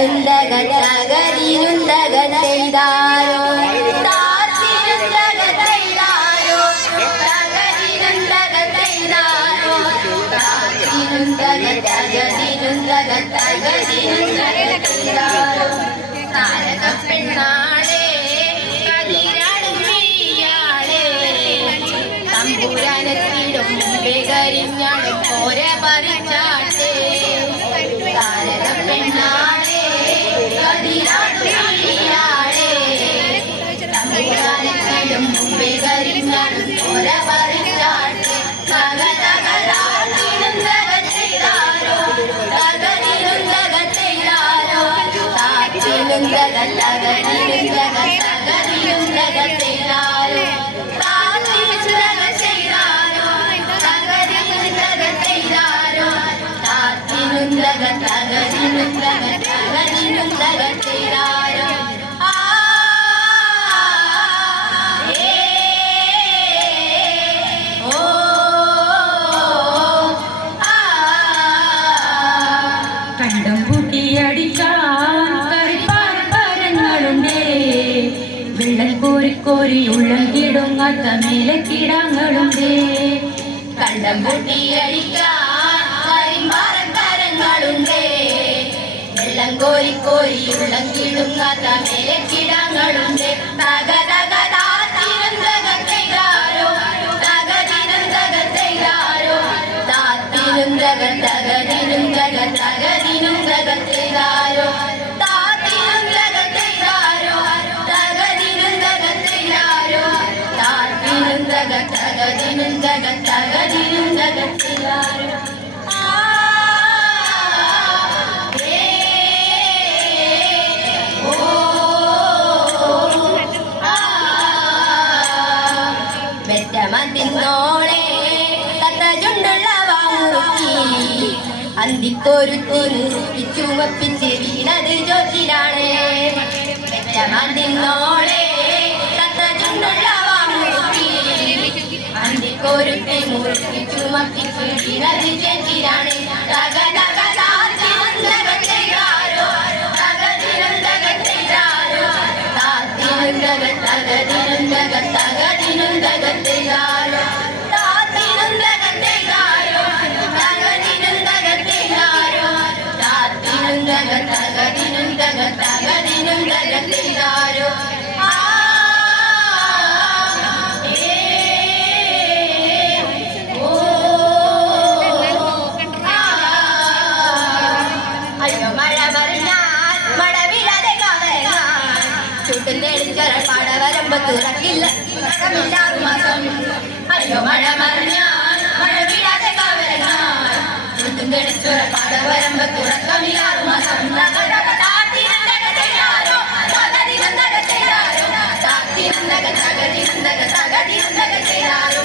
തകതിരുന്തക തകതിരുന്തക ചെയ്താരോ താത്തിരുന്തക ചെയ്താരോ തകതിരുന്തക ചെയ്താരോ താത്തിരുന്തക തകതിരുന്തക തകതിരുന്തക ചെയ്താരോ താരക പെണ്ണാളെ കതിരാടും വീയാളെ തമ്പുരാനെത്തിടും കരിഞ്ഞാടും പോര പറിച്ചാട്ടെ താരക പെണ്ണാളെ കതിരാടും വീയാളെ തമ്പുരാനെത്തിടും കരിഞ്ഞാടും പോര പറിച്ചാട്ടെ തക തക താത്തിരുന്തക ചെയ്താരോ തകതിരുന്തക ചെയ്താരോ താത്തിരുന്തക തകതിരുന്തക തകതിരുന്തക ചെയ്താരോ താത്തിരുന്തക ചെയ്താരോ തകതിരുന്തക ചെയ്താരോ താത്തിരുന്തക തകതിരുന്തക തകതിരുന്തക ചെയ്താരോ കണ്ടം കൂട്ടിയടിക്കാൻ കരിപ്പാരങ്ങളുണ്ടേ വെള്ളം കോരി കോരി ഉള്ളം കിടുങ്ങാത്ത മേലക്കിടങ്ങളുണ്ടേ കണ്ടം കൂട്ടിയടിക്കാൻ കരിമ്പാറക്കാരങ്ങളുണ്ടേ വെള്ളം കോരി കോരി ഉള്ളം കിടുങ്ങാത്ത മേലക്കിടങ്ങളുണ്ടേ തക തക താത്തിരുന്തക ചെയ്താരോ തകതിരുന്തക ചെയ്താരോ താത്തിരുന്തക തകതിരുന്തക തകതിരുന്തക ചെയ്താരോ താത്തിരുന്തക ചെയ്താരോ തകതിരുന്തക ചെയ്താരോ താത്തിരുന്തക തകതിരുന്തക തകതിരുന്തക ചെയ്താരോ തിന്നോളെ തത്ത ചുണ്ടുള്ള വാമുറുക്കി അന്തിക്കൊരുത്തി മുറുക്കി ചുമപ്പിച്ച് വീണത് ചോറ്റിലാണ് തിന്നോളെ തത്ത ചുണ്ടുള്ള വാമുറുക്കി അന്തിക്കൊരുത്തി മുറുക്കി ചുമപ്പിച്ച് വീണത് ചേച്ചിലാണ് തക തക താത്തിരുന്തക ചെയ്താരോ തകതിരുന്തക ചെയ്താരോ താത്തിരുന്തക തകതിരുന്തക തകതിരുന്തക ചെയ്താരോ താത്തിരുന്തക ചെയ്താരോ തകതിരുന്തക ചെയ്താരോ താത്തിരുന്തക തകതിരുന്തക തകതിരുന്തക ചെയ്താരോ അയ്യോ മഴ മറിഞ്ഞാൽ മഴവില്ലാതെ കാവലങ്ങാൻ ചുട്ടുന്നെളിച്ചൊര പാടവരമ്പ് തുറക്കില്ല മാസം അയ്യോ മഴ മറിഞ്ഞാൽ മഴവില്ലാതെ കാവലങ്ങാൻ ചുട്ടുന്നെളിച്ചൊര പാടവരമ്പ് തുറക്കമില്ലാറു മാസം താത്തിരുന്തക ചെയ്താരോ തകതിരുന്തക ചെയ്താരോ താത്തിരുന്തക തകതിരുന്തക തകതിരുന്തക ചെയ്താരോ